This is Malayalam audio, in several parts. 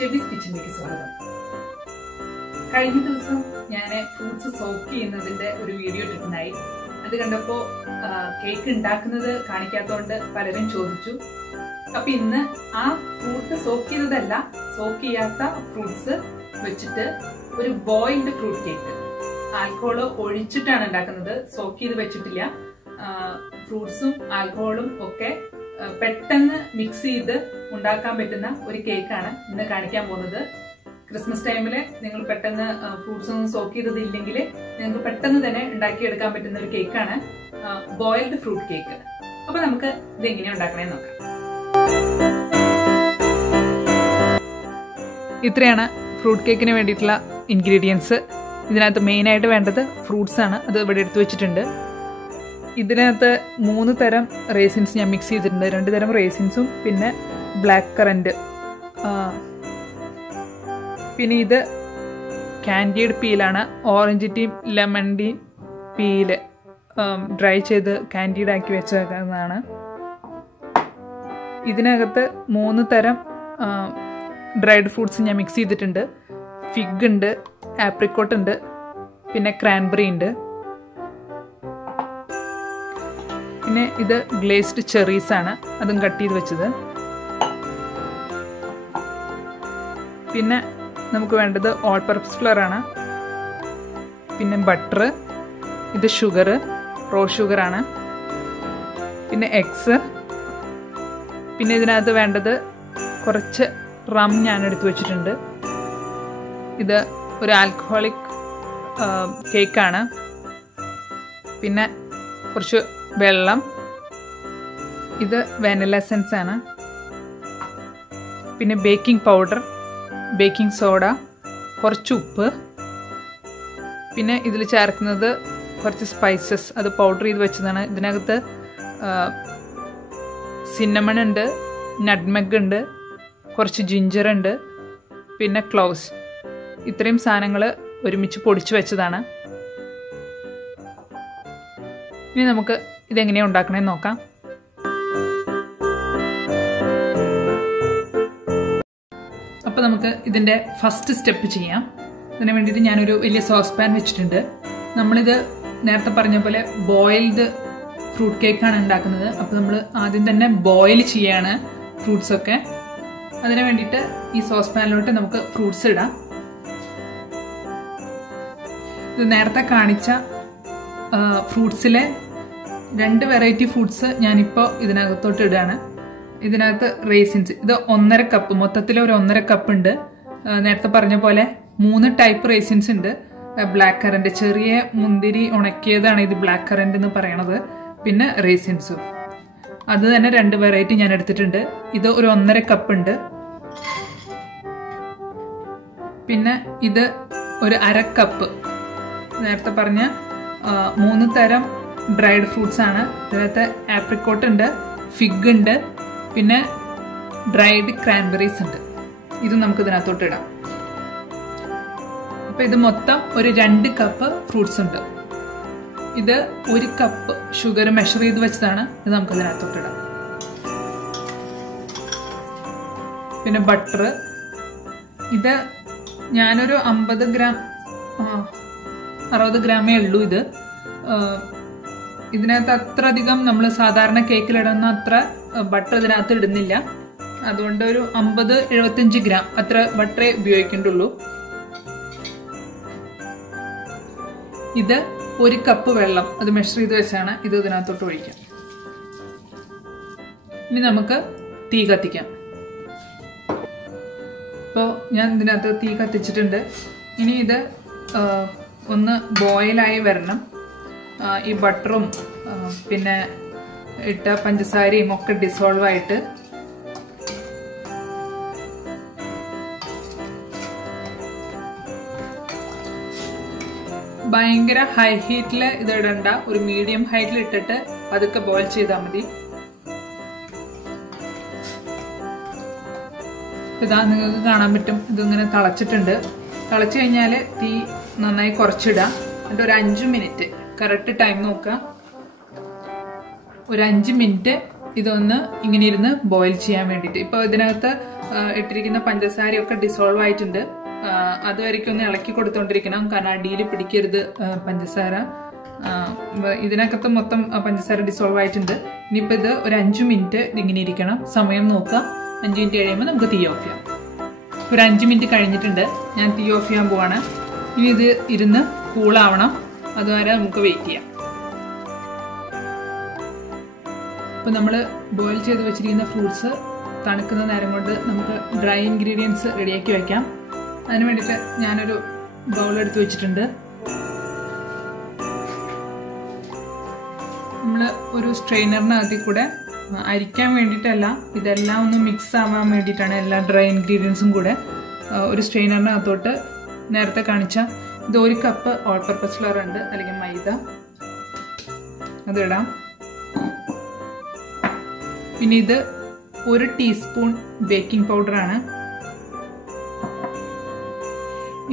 ഷെബീസ് കിച്ചണിലേക്ക് സ്വാഗതം. കഴിഞ്ഞ ദിവസം ഞാൻ ഫ്രൂട്ട്സ് സോക്ക് ചെയ്യുന്നതിന്റെ ഒരു വീഡിയോ ഇട്ടിട്ടുണ്ടായി. അത് കണ്ടപ്പോ കേക്ക് ഉണ്ടാക്കുന്നത് കാണിക്കാത്തതുകൊണ്ട് പലരും ചോദിച്ചു. അപ്പൊ ഇന്ന് ആ ഫ്രൂട്ട് സോക്ക് ചെയ്തതല്ല, സോക്ക് ചെയ്യാത്ത ഫ്രൂട്ട്സ് വെച്ചിട്ട് ഒരു ബോയിൽഡ് ഫ്രൂട്ട് കേക്ക്, ആൽക്കഹോള് ഒഴിച്ചിട്ടാണ് ഉണ്ടാക്കുന്നത്, സോക്ക് ചെയ്ത് വെച്ചിട്ടില്ല. ഫ്രൂട്ട്സും ആൽക്കഹോളും ഒക്കെ പെട്ടെന്ന് മിക്സ് ചെയ്ത് ഉണ്ടാക്കാൻ പറ്റുന്ന ഒരു കേക്കാണ് ഇന്ന് കാണിക്കാൻ പോകുന്നത്. ക്രിസ്മസ് ടൈമില് നിങ്ങൾ പെട്ടെന്ന് ഫ്രൂട്ട്സ് ഒന്നും സോക്ക് ചെയ്തതില്ലെങ്കിൽ നിങ്ങൾക്ക് പെട്ടെന്ന് തന്നെ ഉണ്ടാക്കിയെടുക്കാൻ പറ്റുന്ന ഒരു കേക്കാണ് ബോയിൽഡ് ഫ്രൂട്ട് കേക്ക്. അപ്പൊ നമുക്ക് ഇത് എങ്ങനെയാ ഉണ്ടാക്കണേന്ന് നോക്കാം. ഇത്രയാണ് ഫ്രൂട്ട് കേക്കിന് വേണ്ടിയിട്ടുള്ള ഇൻഗ്രീഡിയൻസ്. ഇതിനകത്ത് മെയിനായിട്ട് വേണ്ടത് ഫ്രൂട്ട്സ് ആണ്. അത് ഇവിടെ എടുത്തു വെച്ചിട്ടുണ്ട്. ഇതിനകത്ത് 3 തരം റേസിൻസ് ഞാൻ മിക്സ് ചെയ്തിട്ടുണ്ട്. 2 തരം റേസിൻസും പിന്നെ ബ്ലാക്ക് കറന്റ്, പിന്നെ ഇത് കാൻഡിഡ് പീലാണ്. ഓറഞ്ച് ടീം ലെമൺ ടീം പീല് ഡ്രൈ ചെയ്ത് കാൻഡിഡ് ആക്കി വെച്ചേക്കുന്നതാണ്. ഇതിനകത്ത് 3 തരം ഡ്രൈഡ് ഫ്രൂട്ട്സ് ഞാൻ മിക്സ് ചെയ്തിട്ടുണ്ട്. ഫിഗ് ഉണ്ട്, ആപ്രിക്കോട്ട് ഉണ്ട്, പിന്നെ ക്രാൻബെറി ഉണ്ട്. പിന്നെ ഇത് ഗ്ലേസ്ഡ് ചെറീസ് ആണ്, അതും കട്ട് ചെയ്ത് വെച്ചത്. പിന്നെ നമുക്ക് വേണ്ടത് ഓൾ പർപ്പസ് ഫ്ലോർ ആണ്. പിന്നെ ബട്ടർ, ഇത് ഷുഗർ, റോ ഷുഗർ ആണ്. പിന്നെ എഗ്സ്. പിന്നെ ഇതിനകത്ത് വേണ്ടത് കുറച്ച് റം ഞാൻ എടുത്തു വെച്ചിട്ടുണ്ട്. ഇത് ഒരു ആൽക്കഹോളിക് കേക്കാണ്. പിന്നെ കുറച്ച് വെള്ളം, ഇത് വാനില എസൻസ് ആണ്. പിന്നെ ബേക്കിംഗ് പൗഡർ, ബേക്കിംഗ് സോഡ, കുറച്ച് ഉപ്പ്. പിന്നെ ഇതിൽ ചേർക്കുന്നത് കുറച്ച് സ്പൈസസ്, അത് പൗഡർ ചെയ്ത് വെച്ചതാണ്. ഇതിനകത്ത് സിന്നമൺ ഉണ്ട്, നട്ട്മെഗ് ഉണ്ട്, കുറച്ച് ജിഞ്ചർ ഉണ്ട്, പിന്നെ ക്ലോവ്സ്. ഇത്രയും സാധനങ്ങൾ ഒരുമിച്ച് പൊടിച്ചു വെച്ചതാണ്. ഇനി നമുക്ക് ഇതെങ്ങനെയാണ് ഉണ്ടാക്കണമെന്ന് നോക്കാം. അപ്പോൾ നമുക്ക് ഇതിൻ്റെ ഫസ്റ്റ് സ്റ്റെപ്പ് ചെയ്യാം. അതിന് വേണ്ടിയിട്ട് ഞാനൊരു വലിയ സോസ് പാൻ വെച്ചിട്ടുണ്ട്. നമ്മളിത് നേരത്തെ പറഞ്ഞ പോലെ ബോയിൽഡ് ഫ്രൂട്ട് കേക്കാണ് ഉണ്ടാക്കുന്നത്. അപ്പോൾ നമ്മൾ ആദ്യം തന്നെ ബോയിൽ ചെയ്യാണ് ഫ്രൂട്ട്സൊക്കെ. അതിന് വേണ്ടിയിട്ട് ഈ സോസ് പാനിലോട്ട് നമുക്ക് ഫ്രൂട്ട്സ് ഇടാം. ഇത് നേരത്തെ കാണിച്ച ഫ്രൂട്ട്സിലെ 2 വെറൈറ്റി ഫ്രൂട്ട്സ് ഞാനിപ്പോൾ ഇതിനകത്തോട്ട് ഇടുകയാണ്. ഇതിനകത്ത് റേസിൻസ്, ഇത് 1.5 കപ്പ്, മൊത്തത്തിൽ ഒരു 1.5 കപ്പ് ഉണ്ട്. നേരത്തെ പറഞ്ഞ പോലെ 3 ടൈപ്പ് റേസിൻസ് ഉണ്ട്. ബ്ലാക്ക് കറന്റ്, ചെറിയ മുന്തിരി ഉണക്കിയതാണ് ഇത് ബ്ലാക്ക് കറന്റ് എന്ന് പറയണത്. പിന്നെ റേസിൻസും അത് തന്നെ 2 വെറൈറ്റി ഞാൻ എടുത്തിട്ടുണ്ട്. ഇത് ഒരു 1.5 കപ്പ് ഉണ്ട്. പിന്നെ ഇത് ഒരു 1/2 കപ്പ്, നേരത്തെ പറഞ്ഞ 3 തരം ഡ്രൈഡ് ഫ്രൂട്ട്സ് ആണ്. ഇതിനകത്ത് ആപ്രിക്കോട്ട് ഉണ്ട്, ഫിഗ് ഉണ്ട്, പിന്നെ ഡ്രൈഡ് ക്രാൻബെറീസ് ഉണ്ട്. ഇത് നമുക്ക് ഇതിനകത്തോട്ട് ഇടാം. അപ്പൊ ഇത് മൊത്തം ഒരു 2 കപ്പ് ഫ്രൂട്ട്സ് ഉണ്ട്. ഇത് 1 കപ്പ് ഷുഗർ മെഷർ ചെയ്ത് വെച്ചതാണ്. ഇത് നമുക്ക് ഇതിനകത്തോട്ട് ഇടാം. പിന്നെ ബട്ടർ, ഇത് ഞാനൊരു 50 ഗ്രാം 60 ഗ്രാമേ ഉള്ളൂ. ഇത് ഇതിനകത്ത് അത്ര അധികം നമ്മൾ സാധാരണ കേക്കിലിടുന്ന അത്ര ബട്ടർ ഇതിനകത്ത് ഇടുന്നില്ല. അതുകൊണ്ട് ഒരു 50-75 ഗ്രാം അത്ര ബട്ടറേ ഉപയോഗിക്കേണ്ടുള്ളൂ. ഇത് 1 കപ്പ് വെള്ളം, അത് മെഷർ ചെയ്ത് വെച്ചാണ്. ഇത് ഇതിനകത്തോട്ട് ഒഴിക്കാം. ഇനി നമുക്ക് തീ കത്തിക്കാം. ഇപ്പോൾ ഞാൻ ഇതിനകത്ത് തീ കത്തിച്ചിട്ടുണ്ട്. ഇനി ഇത് ഒന്ന് ബോയിലായി വരണം. ഈ ബട്ടറും പിന്നെ ഇട്ട പഞ്ചസാരയും ഒക്കെ ഡിസോൾവ് ആയിട്ട്. ഭയങ്കര ഹൈ ഹീറ്റിൽ ഇത് ഇടണ്ട, ഒരു മീഡിയം ഹൈറ്റിൽ ഇട്ടിട്ട് അതൊക്കെ ബോയിൽ ചെയ്താൽ മതി. ഇതാ നിങ്ങൾക്ക് കാണാൻ പറ്റും, ഇതിങ്ങനെ തിളച്ചിട്ടുണ്ട്. തിളച്ചു കഴിഞ്ഞാൽ തീ നന്നായി കുറച്ചിടാം. എന്നിട്ട് ഒരു 5 മിനിറ്റ്, കറക്റ്റ് ടൈം നോക്കുക, ഒരു 5 മിനിറ്റ് ഇതൊന്ന് ഇങ്ങനെ ഇരുന്ന് ബോയിൽ ചെയ്യാൻ വേണ്ടിയിട്ട്. ഇപ്പോൾ ഇതിനകത്ത് ഇട്ടിരിക്കുന്ന പഞ്ചസാരയൊക്കെ ഡിസോൾവ് ആയിട്ടുണ്ട്. അതുവരെയ്ക്കും ഒന്ന് ഇളക്കി കൊടുത്തോണ്ടിരിക്കണം, കാരണം അടിയിൽ പിടിക്കരുത് പഞ്ചസാര. ഇതിനകത്ത് മൊത്തം പഞ്ചസാര ഡിസോൾവ് ആയിട്ടുണ്ട്. ഇനിയിപ്പോൾ ഇത് ഒരു 5 മിനിറ്റ് ഇങ്ങനെ ഇരിക്കണം. സമയം നോക്കുക. 5 മിനിറ്റ് കഴിയുമ്പോൾ നമുക്ക് തീ ഓഫ് ചെയ്യാം. ഒരു 5 മിനിറ്റ് കഴിഞ്ഞിട്ടുണ്ട്. ഞാൻ തീ ഓഫ് ചെയ്യാൻ പോവാണ്. ഇനി ഇത് ഇരുന്ന് കൂളാവണം. അതുവരെ നമുക്ക് വെയിറ്റ് ചെയ്യാം. ഇപ്പം നമ്മൾ ബോയിൽ ചെയ്ത് വെച്ചിരിക്കുന്ന ഫ്രൂട്ട്സ് തണുക്കുന്ന നേരം കൊണ്ട് നമുക്ക് ഡ്രൈ ഇൻഗ്രീഡിയൻസ് റെഡിയാക്കി വയ്ക്കാം. അതിന് വേണ്ടിയിട്ട് ഞാനൊരു ബൗൾ എടുത്ത് വെച്ചിട്ടുണ്ട്. നമ്മൾ ഒരു സ്ട്രെയിനറിനകത്തിൽ കൂടെ അരിക്കാൻ വേണ്ടിയിട്ടല്ല, ഇതെല്ലാം ഒന്ന് മിക്സ് ആവാൻ വേണ്ടിയിട്ടാണ്, എല്ലാ ഡ്രൈ ഇൻഗ്രീഡിയൻസും കൂടെ ഒരു സ്ട്രെയിനറിനകത്തോട്ട് നേരത്തെ കാണിച്ച ഇത് 1 കപ്പ് ഓൾ പർപ്പസ് ഫ്ലവർ ഉണ്ട്, അല്ലെങ്കിൽ മൈദ, അതിടാം. പിന്നെ ഇത് 1 ടീസ്പൂൺ ബേക്കിംഗ് പൗഡറാണ്.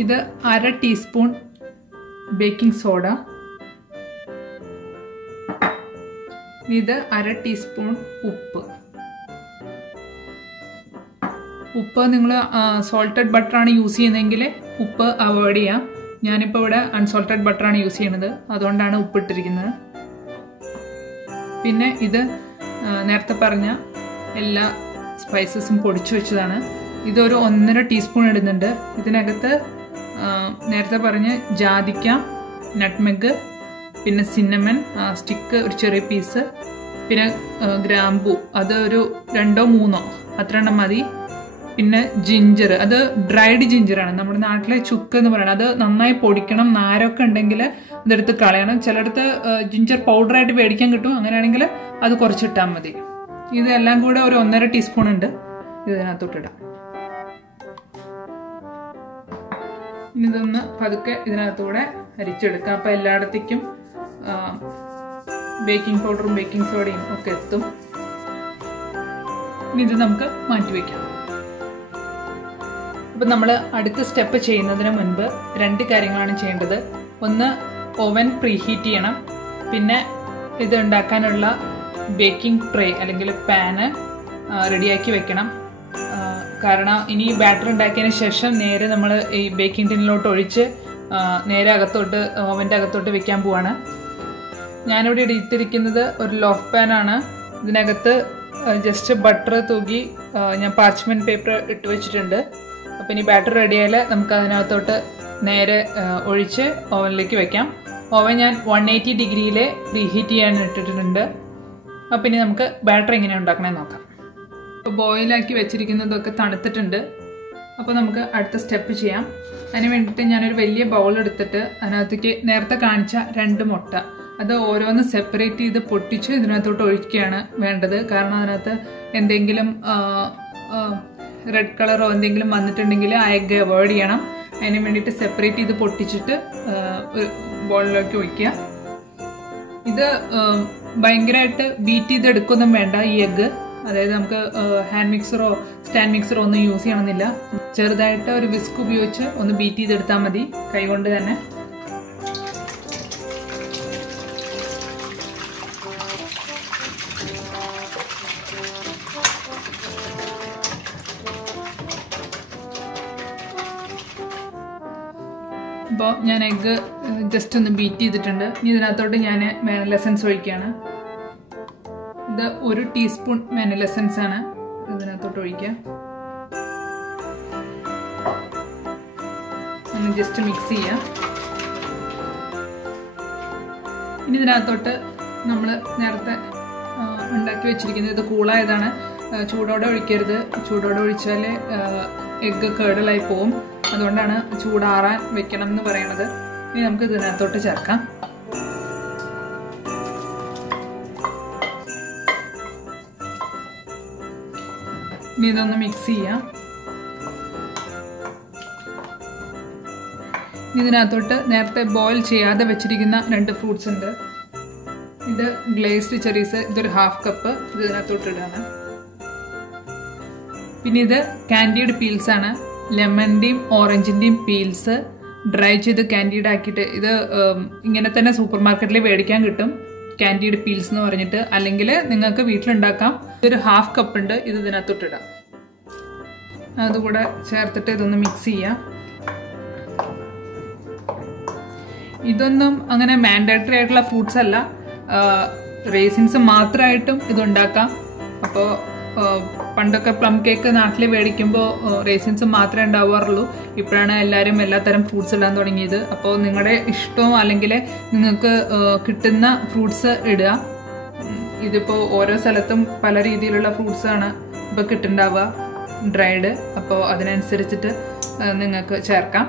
ഇത് 1/2 ടീസ്പൂൺ ബേക്കിംഗ് സോഡ. ഇത് 1/2 ടീസ്പൂൺ ഉപ്പ്. ഉപ്പ് നിങ്ങൾ സോൾട്ടഡ് ബട്ടറാണ് യൂസ് ചെയ്യുന്നതെങ്കിൽ ഉപ്പ് അവോയ്ഡ് ചെയ്യാം. ഞാനിപ്പോൾ ഇവിടെ അൺസോൾട്ടഡ് ബട്ടറാണ് യൂസ് ചെയ്യുന്നത്, അതുകൊണ്ടാണ് ഉപ്പിട്ടിരിക്കുന്നത്. പിന്നെ ഇത് നേരത്തെ പറഞ്ഞ എല്ലാ സ്പൈസസും പൊടിച്ചു വെച്ചതാണ്. ഇതൊരു 1.5 ടീസ്പൂൺ ഇടുന്നുണ്ട്. ഇതിനകത്ത് നേരത്തെ പറഞ്ഞ് ജാതിക്ക, നട്ട്മെഗ്, പിന്നെ സിന്നമൺ സ്റ്റിക്ക് ഒരു ചെറിയ പീസ്, പിന്നെ ഗ്രാമ്പൂ അത് ഒരു 2 or 3 അത്ര മതി. പിന്നെ ജിഞ്ചർ, അത് ഡ്രൈഡ് ജിഞ്ചറാണ്, നമ്മുടെ നാട്ടിലെ ചുക്ക് എന്ന് പറയുന്നത്. അത് നന്നായി പൊടിക്കണം. നാരൊക്കെ ഉണ്ടെങ്കിൽ അതെടുത്ത് കളയണം. ചിലടത്ത് ജിഞ്ചർ പൗഡറായിട്ട് മേടിക്കാൻ കിട്ടും, അങ്ങനെയാണെങ്കിൽ അത് കുറച്ചിട്ടാൽ മതി. ഇതെല്ലാം കൂടെ ഒരു 1.5 ടീസ്പൂൺ ഉണ്ട്, ഇതിനകത്തോട്ടിടാം. ഇതൊന്ന് പതുക്കെ ഇതിനകത്തൂടെ അരിച്ചെടുക്കാം. അപ്പം എല്ലായിടത്തേക്കും ബേക്കിംഗ് പൗഡറും ബേക്കിംഗ് സോഡയും ഒക്കെ എത്തും. ഇനി ഇത് നമുക്ക് മാറ്റിവെക്കാം. അപ്പം നമ്മൾ അടുത്ത സ്റ്റെപ്പ് ചെയ്യുന്നതിന് മുൻപ് 2 കാര്യങ്ങളാണ് ചെയ്യേണ്ടത്. ഒന്ന്, ഓവൻ പ്രീഹീറ്റ് ചെയ്യണം. പിന്നെ ഇത് ഉണ്ടാക്കാനുള്ള ബേക്കിംഗ് ട്രേ അല്ലെങ്കിൽ പാന് റെഡിയാക്കി വെക്കണം. കാരണം ഇനി ബാറ്റർ ഉണ്ടാക്കിയതിന് ശേഷം നേരെ നമ്മൾ ഈ ബേക്കിംഗ് ടിന്നിലോട്ട് ഒഴിച്ച് നേരെ അകത്തോട്ട് ഓവൻ്റെ അകത്തോട്ട് വെക്കാൻ പോവാണ്. ഞാനിവിടെ ഇട്ടിരിക്കുന്നത് ഒരു ലോഫ് പാനാണ്. ഇതിനകത്ത് ജസ്റ്റ് ബട്ടർ തൂക്കി ഞാൻ പാർച്ച്മെന്റ് പേപ്പർ ഇട്ട് വെച്ചിട്ടുണ്ട്. അപ്പം ഇനി ബാറ്റർ റെഡിയായാൽ നമുക്ക് അതിനകത്തോട്ട് നേരെ ഒഴിച്ച് ഓവനിലേക്ക് വെക്കാം. ഓവൻ ഞാൻ 180 ഡിഗ്രിയിൽ പ്രീഹീറ്റ് ചെയ്യാൻ ഇട്ടിട്ടുണ്ട്. അപ്പം ഇനി നമുക്ക് ബാറ്റർ എങ്ങനെ ഉണ്ടാക്കണമെന്ന് നോക്കാം. ഇപ്പോൾ ബോയിലാക്കി വെച്ചിരിക്കുന്നതൊക്കെ തണുത്തിട്ടുണ്ട്. അപ്പോൾ നമുക്ക് അടുത്ത സ്റ്റെപ്പ് ചെയ്യാം. അതിന് വേണ്ടിയിട്ട് ഞാനൊരു വലിയ ബൗൾ എടുത്തിട്ട് അതിനകത്തേക്ക് നേരത്തെ കാണിച്ച 2 മുട്ട അത് ഓരോന്ന് സെപ്പറേറ്റ് ചെയ്ത് പൊട്ടിച്ച് ഇതിനകത്തോട്ട് ഒഴിക്കുകയാണ് വേണ്ടത്. കാരണം അതിനകത്ത് എന്തെങ്കിലും റെഡ് കളറോ എന്തെങ്കിലും വന്നിട്ടുണ്ടെങ്കിൽ ആ എഗ്ഗ് അവോയ്ഡ് ചെയ്യണം. അതിന് വേണ്ടിയിട്ട് സെപ്പറേറ്റ് ചെയ്ത് പൊട്ടിച്ചിട്ട് ബോളിലേക്ക് ഒഴിക്കുക. ഇത് ഭയങ്കരമായിട്ട് ബീറ്റ് ചെയ്തെടുക്കൊന്നും വേണ്ട ഈ എഗ്ഗ്. അതായത് നമുക്ക് ഹാൻഡ് മിക്സറോ സ്റ്റാൻഡ് മിക്സറോ ഒന്നും യൂസ് ചെയ്യണമെന്നില്ല. ചെറുതായിട്ട് ഒരു വിസ്ക് ഉപയോഗിച്ച് ഒന്ന് ബീറ്റ് ചെയ്തെടുത്താൽ മതി, കൈകൊണ്ട് തന്നെ. അപ്പോൾ ഞാൻ എഗ്ഗ് ജസ്റ്റ് ഒന്ന് ബീറ്റ് ചെയ്തിട്ടുണ്ട്. ഇനി ഇതിനകത്തോട്ട് ഞാൻ വാനില എസൻസ് ഒഴിക്കുകയാണ്. ഇത് 1 ടീസ്പൂൺ വാനില എസൻസ് ആണ് ഇതിനകത്തോട്ട് ഒഴിക്കുക. ഒന്ന് ജസ്റ്റ് മിക്സ് ചെയ്യാം. ഇനി ഇതിനകത്തോട്ട് നമ്മൾ നേരത്തെ ഉണ്ടാക്കി വെച്ചിരിക്കുന്നത്, ഇത് കൂളായതാണ്, ചൂടോടെ ഒഴിക്കരുത്. ചൂടോടെ ഒഴിച്ചാൽ എഗ്ഗ് കേടലായി പോവും. അതുകൊണ്ടാണ് ചൂടാറാൻ വെക്കണം എന്ന് പറയുന്നത്. ഇനി നമുക്ക് ഇതിനകത്തോട്ട് ചേർക്കാം. ഇനി ഇതൊന്ന് മിക്സ് ചെയ്യാം. ഇതിനകത്തോട്ട് നേരത്തെ ബോയിൽ ചെയ്യാതെ വെച്ചിരിക്കുന്ന 2 ഫ്രൂട്ട്സ് ഉണ്ട്. ഇത് ഗ്ലേസ്ഡ് ചെറീസ്, ഇതൊരു 1/2 കപ്പ് ഇത് ഇതിനകത്തോട്ട് ഇടാണ്. പിന്നെ ഇത് കാൻഡീഡ് പീൽസ് ആണ്. ലെമണിന്റെയും ഓറഞ്ചിന്റെയും പീൽസ് ഡ്രൈ ചെയ്ത് കാൻഡീഡ് ആക്കിയിട്ട്, ഇത് ഇങ്ങനെ തന്നെ സൂപ്പർ മാർക്കറ്റിൽ മേടിക്കാൻ കിട്ടും. കാൻഡിഡ് പീൽസ് എന്ന് പറഞ്ഞിട്ട്, അല്ലെങ്കിൽ നിങ്ങൾക്ക് വീട്ടിലുണ്ടാക്കാം. ഇതൊരു 1/2 കപ്പ് ഉണ്ട്, ഇത് ഇതിനകത്തോട്ടിടാം. അതുകൂടെ ചേർത്തിട്ട് ഇതൊന്ന് മിക്സ് ചെയ്യാം. ഇതൊന്നും അങ്ങനെ മാൻഡേറ്ററി ആയിട്ടുള്ള ഫ്രൂട്ട്സ് അല്ല, റേസിൻസ് മാത്രമായിട്ടും ഇതുണ്ടാക്കാം. അപ്പോൾ പണ്ടൊക്കെ പ്ലം കേക്ക് നാട്ടിൽ മേടിക്കുമ്പോൾ റേസിൻസ് മാത്രമേ ഉണ്ടാവാറുള്ളൂ. ഇപ്പോഴാണ് എല്ലാവരും എല്ലാത്തരം ഫ്രൂട്ട്സ് ഇടാൻ തുടങ്ങിയത്. അപ്പോൾ നിങ്ങളുടെ ഇഷ്ടവും അല്ലെങ്കിൽ നിങ്ങൾക്ക് കിട്ടുന്ന ഫ്രൂട്ട്സ് ഇടുക. ഇതിപ്പോൾ ഓരോ സ്ഥലത്തും പല രീതിയിലുള്ള ഫ്രൂട്ട്സ് ആണ് ഇപ്പോൾ കിട്ടുന്നുണ്ടാവുക, ഡ്രൈഡ്. അപ്പോൾ അതിനനുസരിച്ചിട്ട് നിങ്ങൾക്ക് ചേർക്കാം.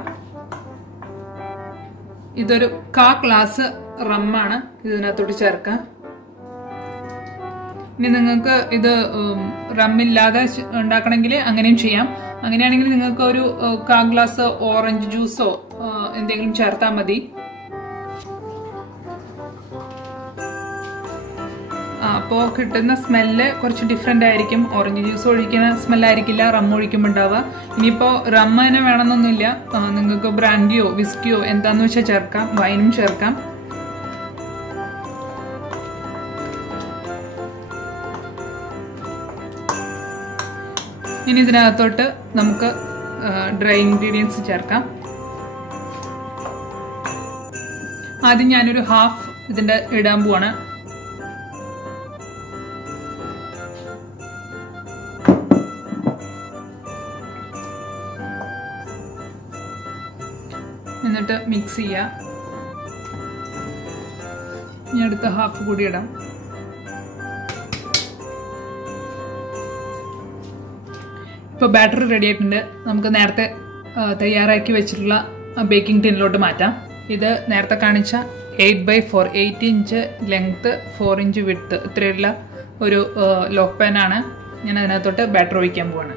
ഇതൊരു 1/4 ഗ്ലാസ് റമ്മാണ് ഇതിനകത്തോട്ട് ചേർക്കാം. ഇനി നിങ്ങൾക്ക് ഇത് റമ്മില്ലാതെ ഉണ്ടാക്കണമെങ്കിൽ അങ്ങനെയും ചെയ്യാം. അങ്ങനെയാണെങ്കിൽ നിങ്ങൾക്ക് ഒരു 1/4 ഗ്ലാസ് ഓറഞ്ച് ജ്യൂസോ എന്തെങ്കിലും ചേർത്താൽ മതി. അപ്പോൾ കിട്ടുന്ന സ്മെല്ല് കുറച്ച് ഡിഫറെൻ്റ് ആയിരിക്കും. ഓറഞ്ച് ജ്യൂസ് ഒഴിക്കുന്ന സ്മെല്ലായിരിക്കില്ല റം ഒഴിക്കുമ്പോൾ ഉണ്ടാവുക. ഇനിയിപ്പോൾ റം തന്നെ വേണമെന്നൊന്നുമില്ല, നിങ്ങൾക്ക് ബ്രാൻഡിയോ വിസ്കിയോ എന്താണെന്ന് വെച്ചാൽ ചേർക്കാം, വൈനും ചേർക്കാം. ഇനി ഇതിനകത്തോട്ട് നമുക്ക് ഡ്രൈ ഇൻഗ്രീഡിയൻസ് ചേർക്കാം. ആദ്യം ഞാനൊരു 1/2 ഇതിൻ്റെ ഇടാൻ പോവാണ്. എന്നിട്ട് മിക്സ് ചെയ്യാം. ഇനി അടുത്ത 1/2 കൂടി ഇടാം. ഇപ്പോൾ ബാറ്റർ റെഡി ആയിട്ടുണ്ട്. നമുക്ക് നേരത്തെ തയ്യാറാക്കി വെച്ചിട്ടുള്ള ബേക്കിംഗ് ടിന്നിലോട്ട് മാറ്റാം. ഇത് നേരത്തെ കാണിച്ച 8x4 8 inch length 4 inch width ഇത്രയുള്ള ഒരു ലോക്ക് പാനാണ്. ഞാൻ അതിനകത്തോട്ട് ബാറ്റർ ഒഴിക്കാൻ പോവാണ്.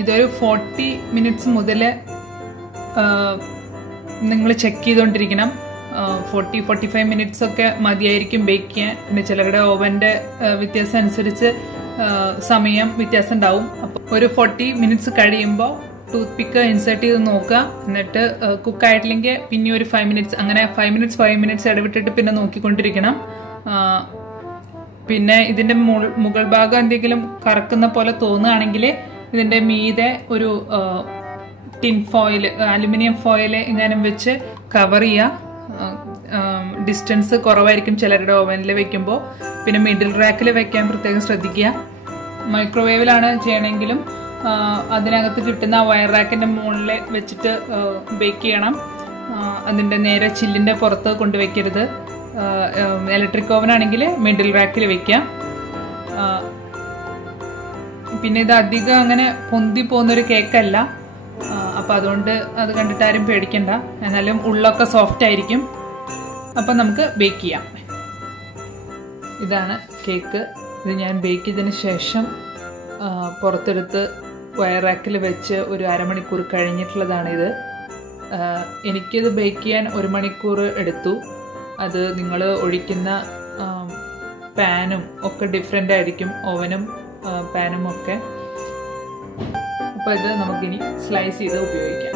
ഇതൊരു 40 മിനിറ്റ്സ് മുതൽ നിങ്ങൾ ചെക്ക് ചെയ്തുകൊണ്ടിരിക്കണം. 40-45 മിനിറ്റ്സ് ഒക്കെ മതിയായിരിക്കും ബേക്ക് ചെയ്യാൻ. പിന്നെ ചിലരുടെ ഓവൻ്റെ വ്യത്യാസം അനുസരിച്ച് സമയം വ്യത്യാസം ഉണ്ടാവും. അപ്പോൾ ഒരു 40 മിനിറ്റ്സ് കഴിയുമ്പോൾ ടൂത്ത് പിക്ക് ഇൻസേർട്ട് ചെയ്ത് നോക്കുക. എന്നിട്ട് കുക്കായിട്ടില്ലെങ്കിൽ പിന്നെ ഒരു 5 മിനിറ്റ്സ്, അങ്ങനെ 5 മിനിറ്റ്സ് ഇടവിട്ടിട്ട് പിന്നെ നോക്കിക്കൊണ്ടിരിക്കണം. പിന്നെ ഇതിൻ്റെ മുകൾ ഭാഗം എന്തെങ്കിലും കറക്കുന്ന പോലെ തോന്നുകയാണെങ്കിൽ ഇതിൻ്റെ മീതെ ഒരു ടിൻ ഫോയിൽ, അലുമിനിയം ഫോയിൽ ഇങ്ങനെ വെച്ച് കവർ ചെയ്യുക. ഡിസ്റ്റൻസ് കുറവായിരിക്കും ചിലരുടെ ഓവനിൽ വെക്കുമ്പോൾ. പിന്നെ മിഡിൽ റാക്കിൽ വെക്കാൻ പ്രത്യേകം ശ്രദ്ധിക്കുക. മൈക്രോവേവിലാണ് ചെയ്യണമെങ്കിലും അതിനകത്ത് കിട്ടുന്ന വയർ റാക്കിൻ്റെ മുകളിൽ വെച്ചിട്ട് ബേക്ക് ചെയ്യണം. അതിൻ്റെ നേരെ ചില്ലിൻ്റെ പുറത്ത് കൊണ്ടുവയ്ക്കരുത്. ഇലക്ട്രിക് ഓവൻ ആണെങ്കിൽ മിഡിൽ റാക്കിൽ വെക്കാം. പിന്നെ ഇത് അധികം അങ്ങനെ പൊന്തി പോകുന്നൊരു കേക്കല്ല, അപ്പം അതുകൊണ്ട് അത് കണ്ടിട്ട് ആരും പേടിക്കണ്ട. എന്നാലും ഉള്ളൊക്കെ സോഫ്റ്റ് ആയിരിക്കും. അപ്പം നമുക്ക് ബേക്ക് ചെയ്യാം. ഇതാണ് കേക്ക്. ഇത് ഞാൻ ബേക്ക് ചെയ്തതിന് ശേഷം പുറത്തെടുത്ത് വയർ റാക്കിൽ വെച്ച് ഒരു അരമണിക്കൂർ കഴിഞ്ഞിട്ടുള്ളതാണിത്. എനിക്കിത് ബേക്ക് ചെയ്യാൻ 1 മണിക്കൂർ എടുത്തു. അത് നിങ്ങൾ ഒഴിക്കുന്ന പാനും ഒക്കെ ഡിഫറെൻ്റ് ആയിരിക്കും, ഓവനും പാനും ഒക്കെ. അപ്പോൾ ഇത് നമുക്കിനി സ്ലൈസ് ചെയ്ത് ഉപയോഗിക്കാം.